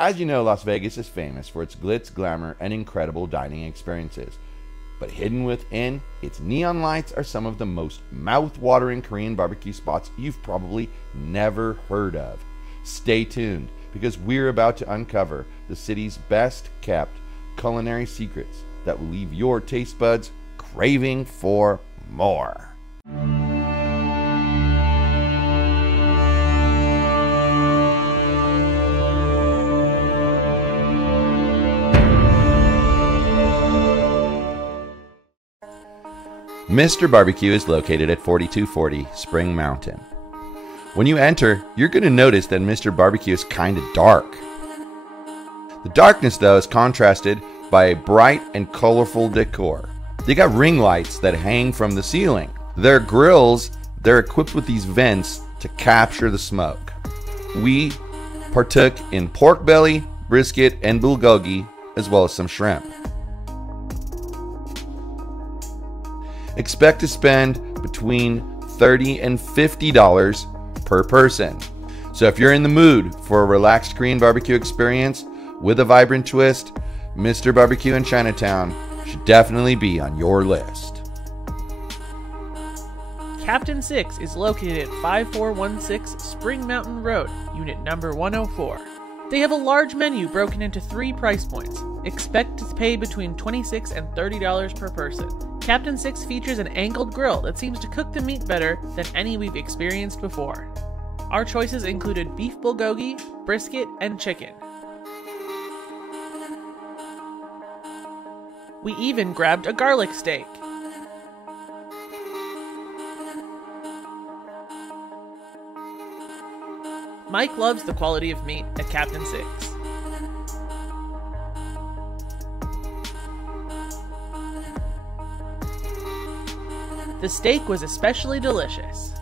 As you know, Las Vegas is famous for its glitz, glamour, and incredible dining experiences. But hidden within its neon lights are some of the most mouth-watering Korean barbecue spots you've probably never heard of. Stay tuned, because we're about to uncover the city's best-kept culinary secrets that will leave your taste buds craving for more. Mr. BBQ is located at 4240 Spring Mountain. When you enter, you're going to notice that Mr. BBQ is kind of dark. The darkness, though, is contrasted by a bright and colorful decor. They got ring lights that hang from the ceiling. Their grills, they're equipped with these vents to capture the smoke. We partook in pork belly, brisket, and bulgogi, as well as some shrimp. Expect to spend between $30 and $50 per person. So if you're in the mood for a relaxed Korean barbecue experience with a vibrant twist, Mr. BBQ in Chinatown should definitely be on your list. Captain 6 is located at 5416 Spring Mountain Road, unit number 104. They have a large menu broken into 3 price points. Expect to pay between $26 and $30 per person. Captain 6 features an angled grill that seems to cook the meat better than any we've experienced before. Our choices included beef bulgogi, brisket, and chicken. We even grabbed a garlic steak. Mike loves the quality of meat at Captain 6. The steak was especially delicious.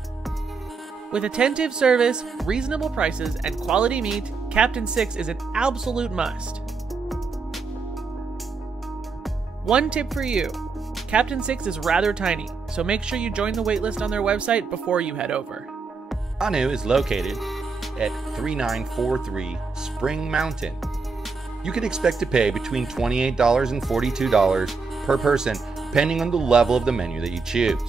With attentive service, reasonable prices, and quality meat, Captain 6 is an absolute must. One tip for you, Captain 6 is rather tiny, so make sure you join the waitlist on their website before you head over. Hanu is located at 3943 Spring Mountain. You can expect to pay between $28 and $42 per person, depending on the level of the menu that you choose.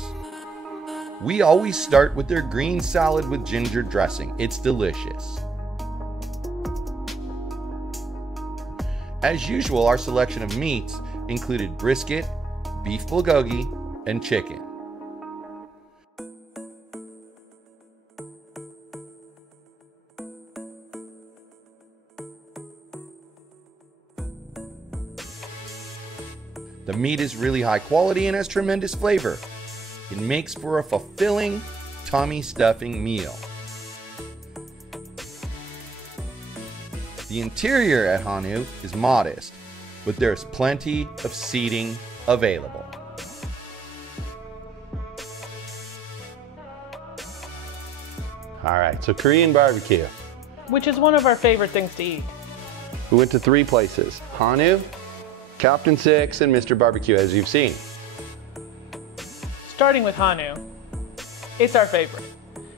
We always start with their green salad with ginger dressing. It's delicious. As usual, our selection of meats included brisket, beef bulgogi, and chicken. The meat is really high quality and has tremendous flavor. It makes for a fulfilling, tummy-stuffing meal. The interior at Hanu is modest, but there's plenty of seating available. All right, so Korean barbecue. Which is one of our favorite things to eat. We went to 3 places: Hanu, Captain 6, and Mr. BBQ, as you've seen. Starting with Hanu, it's our favorite.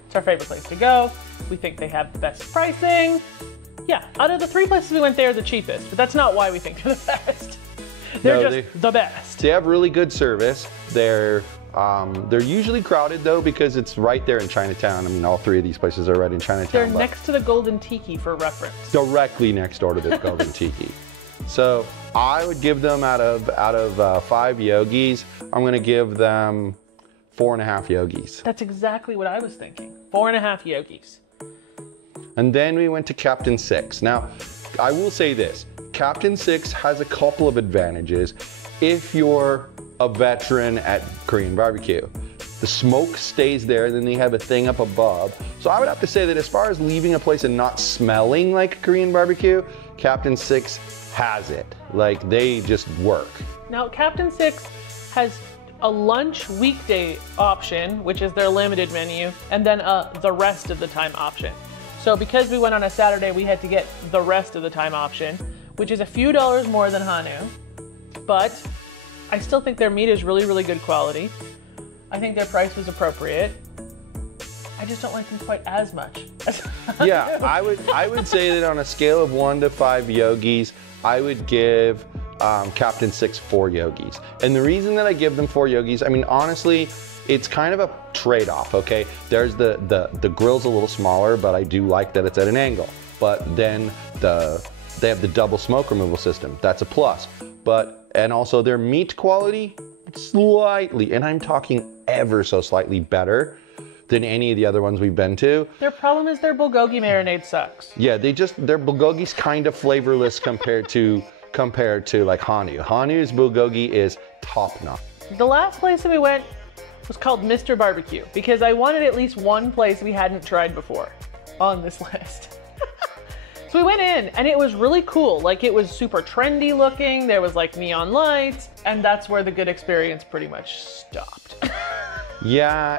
It's our favorite place to go. We think they have the best pricing. Yeah, out of the 3 places we went, they're the cheapest, but that's not why we think they're the best. They're the best. They have really good service. They're usually crowded though, because it's right there in Chinatown. I mean, all 3 of these places are right in Chinatown. They're next to the Golden Tiki for reference. Directly next door to the Golden Tiki. So I would give them out of 5 yogis, I'm gonna give them 4.5 yogis. That's exactly what I was thinking. 4.5 yogis. And then we went to Captain 6. Now, I will say this, Captain 6 has a couple of advantages if you're a veteran at Korean barbecue. The smoke stays there, and then they have a thing up above. So I would have to say that as far as leaving a place and not smelling like Korean barbecue, Captain 6 has it. Like, they just work. Now, Captain 6 has a lunch weekday option, which is their limited menu, and then the rest of the time option. So because we went on a Saturday, we had to get the rest of the time option, which is a few dollars more than Hanu, but I still think their meat is really, really good quality. I think their price was appropriate. I just don't like them quite as much. Yeah, I would say that on a scale of 1 to 5 yogis, I would give Captain 6 4 yogis. And the reason that I give them 4 yogis, I mean, honestly, it's kind of a trade-off, okay? There's the grill's a little smaller, but I do like that it's at an angle. But then they have the double smoke removal system. That's a plus. And also their meat quality, slightly, and I'm talking ever so slightly better than any of the other ones we've been to. Their problem is their bulgogi marinade sucks. Yeah, their bulgogi's kind of flavorless compared to like Hanu. Hanu's bulgogi is top notch. The last place that we went was called Mr. Barbecue because I wanted at least one place we hadn't tried before on this list. So we went in and it was really cool. Like it was super trendy looking. There was like neon lights and that's where the good experience pretty much stopped. Yeah,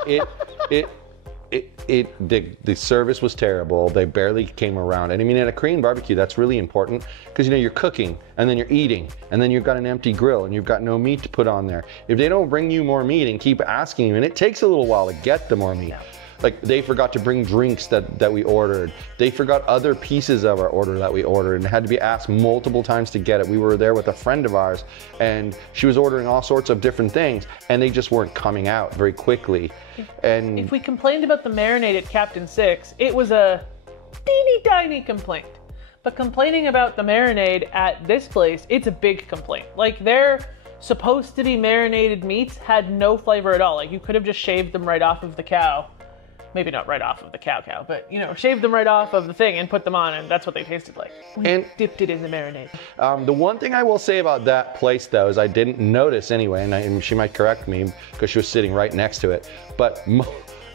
the service was terrible. They barely came around. And I mean, at a Korean barbecue, that's really important because, you know, you're cooking and then you're eating and then you've got an empty grill and you've got no meat to put on there. If they don't bring you more meat and keep asking you, and it takes a little while to get the more meat. Yeah. Like they forgot to bring drinks that we ordered. They forgot other pieces of our order that we ordered and had to be asked multiple times to get it. We were there with a friend of ours and she was ordering all sorts of different things and they just weren't coming out very quickly. And if we complained about the marinade at Captain 6, it was a teeny tiny complaint. But complaining about the marinade at this place, it's a big complaint. Like their supposed to be marinated meats had no flavor at all. Like you could have just shaved them right off of the cow. Maybe not right off of the cow, but you know, shaved them right off of the thing and put them on, and that's what they tasted like. We dipped it in the marinade. The one thing I will say about that place, though, is I didn't notice anyway, and she might correct me because she was sitting right next to it, but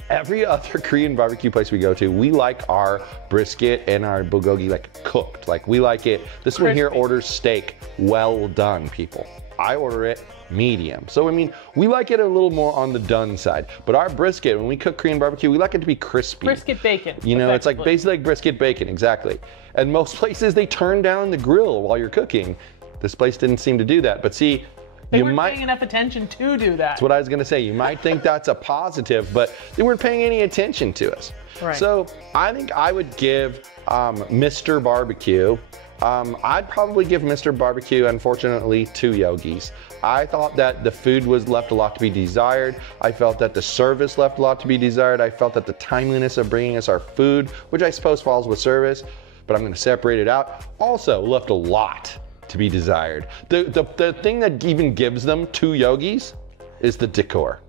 every other Korean barbecue place we go to, we like our brisket and our bulgogi like cooked. Like we like it. This one here orders steak well done, people. I order it medium. So I mean, we like it a little more on the done side. But our brisket, when we cook Korean barbecue, we like it to be crispy. Brisket bacon. You know, it's like basically like brisket bacon, exactly. And most places they turn down the grill while you're cooking. This place didn't seem to do that. But see, they weren't paying enough attention to do that. That's what I was gonna say. You might think that's a positive, but they weren't paying any attention to us. Right. So I think I would give Mr. Barbecue, I'd probably give Mr. Barbecue, unfortunately, 2 yogis. I thought that the food was left a lot to be desired. I felt that the service left a lot to be desired. I felt that the timeliness of bringing us our food, which I suppose falls with service, but I'm gonna separate it out, also left a lot to be desired. The thing that even gives them 2 yogis is the decor.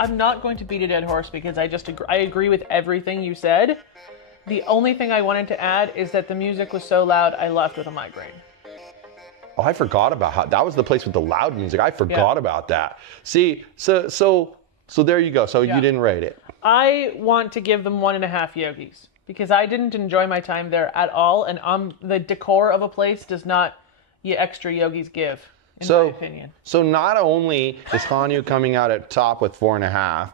I'm not going to beat a dead horse because I agree with everything you said. The only thing I wanted to add is that the music was so loud, I left with a migraine. Oh, I forgot about how, that was the place with the loud music. I forgot about that. See, so there you go. So you didn't rate it. I want to give them 1.5 yogis because I didn't enjoy my time there at all. And the decor of a place does not extra yogis give, in my opinion. So not only is Hanu coming out at top with 4.5,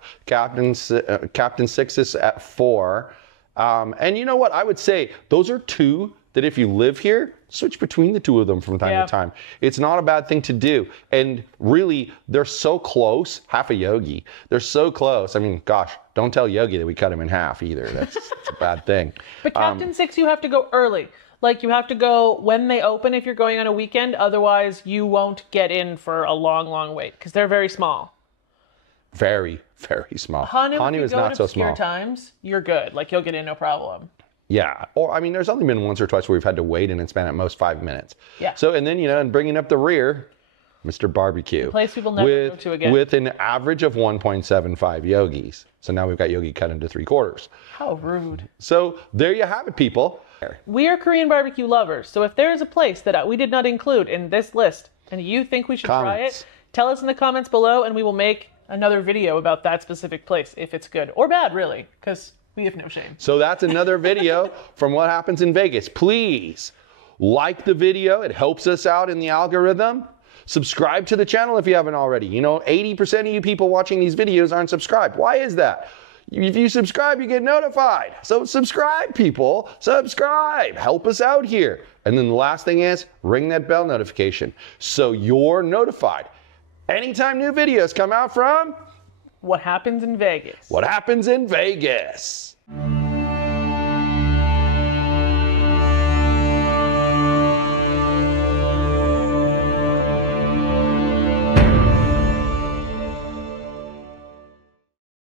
Captain 6 is at 4. And you know what? I would say those are 2 that if you live here, switch between the 2 of them from time to time. It's not a bad thing to do. And really, they're so close, half a yogi. They're so close. I mean, gosh, don't tell Yogi that we cut him in half either. That's a bad thing. But Captain 6, you have to go early. Like you have to go when they open if you're going on a weekend. Otherwise, you won't get in for a long, long wait because they're very small. Very, very small. Hanu is not so small. Times, you're good. Like you'll get in no problem. Yeah, or I mean, there's only been once or twice where we've had to wait and it's been at most 5 minutes. Yeah. So, and then, you know, and bringing up the rear, Mr. Barbecue. The place people never go to again. With an average of 1.75 yogis. So now we've got yogi cut into 3/4. How rude. So there you have it, people. We are Korean barbecue lovers. So if there is a place that we did not include in this list and you think we should try it, tell us in the comments below and we will make another video about that specific place if it's good or bad, really, because we have no shame. So that's another video from What Happens in Vegas. Please like the video. It helps us out in the algorithm. Subscribe to the channel if you haven't already. You know, 80% of you people watching these videos aren't subscribed. Why is that? If you subscribe, you get notified. So subscribe, people. Subscribe. Help us out here. And then the last thing is ring that bell notification so you're notified anytime new videos come out from What happens in Vegas? What happens in Vegas?